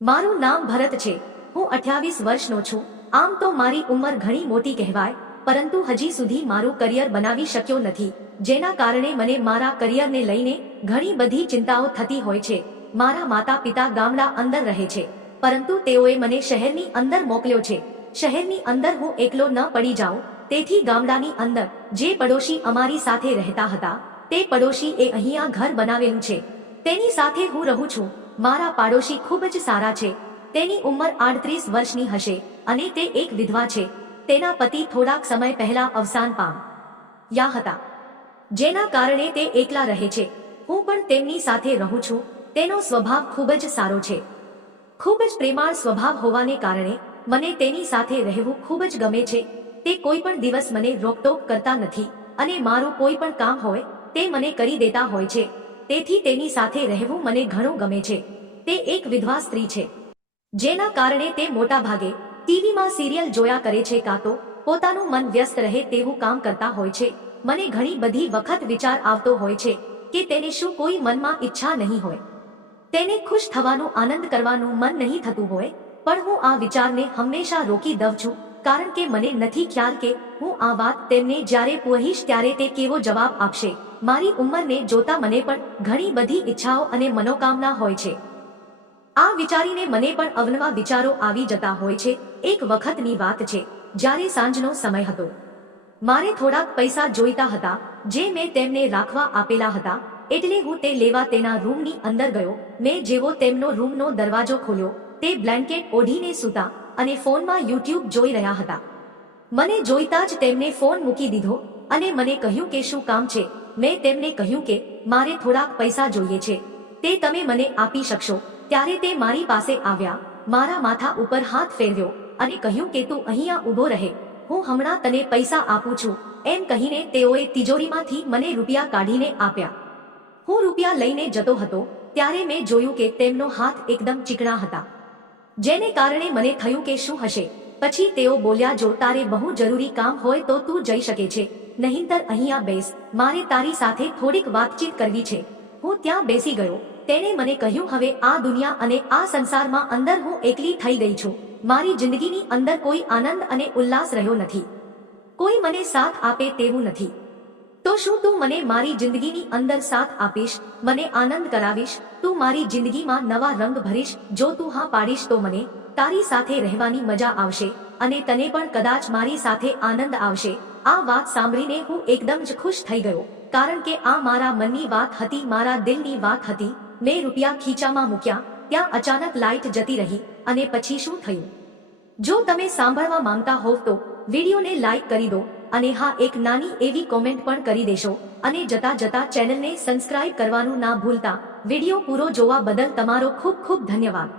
મારું નામ ભરત છે. હું 28 વર્ષનો છું. આમ તો મારી ઉંમર ઘણી મોટી કહેવાય, પરંતુ હજી સુધી મારું કરિયર બનાવી શક્યો નથી, જેના કારણે મને મારા કરિયરને લઈને ઘણી બધી ચિંતાઓ થતી હોય છે. મારા માતા પિતા ગામડા અંદર રહે છે, પરંતુ તેઓએ મને શહેરની અંદર મોકલ્યો છે. શહેરની અંદર હું એકલો ન પડી જાઉં, તેથી ગામડાની અંદર જે પડોશી અમારી સાથે રહેતા હતા, તે પડોશીએ અહીંયા ઘર બનાવેલું છે. તેની સાથે હું રહું છું. મારા પાડોશી ખૂબ જ સારા છે. તેની ઉંમર 38 વર્ષની હશે અને તે એક વિધવા છે. તેના પતિ થોડાક સમય પહેલા અવસાન પામ્યા હતા, જેના કારણે તે એકલા રહે છે. હું પણ તેમની સાથે રહું છું. તેનો સ્વભાવ ખૂબ જ સારો છે. ખૂબ જ પ્રેમાળ સ્વભાવ હોવાને કારણે મને તેની સાથે રહેવું ખૂબ જ ગમે છે. તે કોઈ પણ દિવસ મને રોકટોક કરતા નથી અને મારું કોઈ પણ કામ હોય તે મને કરી દેતા હોય છે. તેથી તેની સાથે રહેવું મને ઘણું ગમે છે. તે એક વિધવા સ્ત્રી છે, જેના કારણે તે મોટા ભાગે ટીવીમાં સિરિયલ જોયા કરે છે કાં તો પોતાનું મન વ્યસ્ત રહે તેવું કામ કરતા હોય છે. મને ઘણી બધી વખત વિચાર આવતો હોય છે કે તેને શું કોઈ મનમાં ઈચ્છા નહીં હોય, તેને ખુશ થવાનું, આનંદ કરવાનું મન નહીં થતું હોય. પણ હું આ વિચારને હંમેશા રોકી દઉં છું, કારણ કે મને નથી ખ્યાલ કે હું આ વાત તેમને જ્યારે કહીશ ત્યારે તે કેવો જવાબ આપશે. મારી ઉંમરને જોતા મને પણ ઘણી બધી ઈચ્છાઓ અને મનોકામના હોય છે. આ વિચારીને મને પણ અવનવા વિચારો આવી જતા હોય છે. એક વખતની વાત છે, જ્યારે સાંજનો સમય હતો. મારે થોડાક પૈસા જોઈતા હતા, જે મેં તેમને રાખવા આપેલા હતા, એટલે હું તે લેવા તેના રૂમની અંદર ગયો. મેં જેવો તેમનો રૂમનો દરવાજો ખોલ્યો, તે બ્લેન્કેટ ઓઢીને સૂતા અને ફોનમાં યુટ્યુબ જોઈ રહ્યા હતા. મને જોઈતા જ તેમને ફોન મૂકી દીધો અને મને કહ્યું કે શું કામ છે. મેં તેમને કહ્યું કે મારે થોડાક પૈસા જોઈએ છે, તે તમે મને આપી શકશો? ત્યારે તે મારી પાસે આવ્યા, મારા માથા ઉપર હાથ ફેરવ્યો અને કહ્યું કે તું અહીંયા ઊભો રહે, હું હમણાં તને પૈસા આપું છું. એમ કહીને તેઓએ તિજોરીમાંથી મને રૂપિયા કાઢીને આપ્યા. હું રૂપિયા લઈને જતો હતો ત્યારે મેં જોયું કે તેમનો હાથ એકદમ ચીકણા હતા, જેને કારણે મને થયું કે શું હશે. પછી તેઓ બોલ્યા, જો તારે બહુ જરૂરી કામ હોય તો તું જઈ શકે છે, નહીંતર અહીંયા બેસ, મારે તારી સાથે થોડીક વાતચીત કરવી છે. હું ત્યાં બેસી ગયો. તેણે મને કહ્યું, હવે આ દુનિયા અને આ સંસારમાં અંદર હું એકલી થઈ ગઈ છું. મારી જિંદગીની અંદર કોઈ આનંદ અને ઉલ્લાસ રહ્યો નથી. કોઈ મને સાથ આપે તેવું નથી. તો શું તું મને મારી જિંદગીની અંદર સાથ આપીશ, મને આનંદ કરાવીશ, તું મારી જિંદગીમાં નવા રંગ ભરીશ? જો તું હા પાડીશ તો મને તારી સાથે રહેવાની મજા આવશે અને તને પણ કદાચ મારી સાથે આનંદ આવશે. આ વાત સાંભળીને હું એકદમ જ ખુશ થઈ ગયો, કારણ કે આ મારા મનની વાત હતી, મારા દિલની વાત હતી. મેં રૂપિયા ખીચામાં મૂક્યા, ત્યાં અચાનક લાઇટ જતી રહી અને પછી શું થયું? જો તમે સાંભળવા માંગતા હોવ તો વિડીયોને લાઇક કરી દો અને હા, એક નાની એવી કોમેન્ટ પણ કરી દેશો અને જતા જતા ચેનલને સબસ્ક્રાઇબ કરવાનું ના ભૂલતા. વિડીયો પૂરો જોવા બદલ તમારો ખૂબ ખૂબ ધન્યવાદ.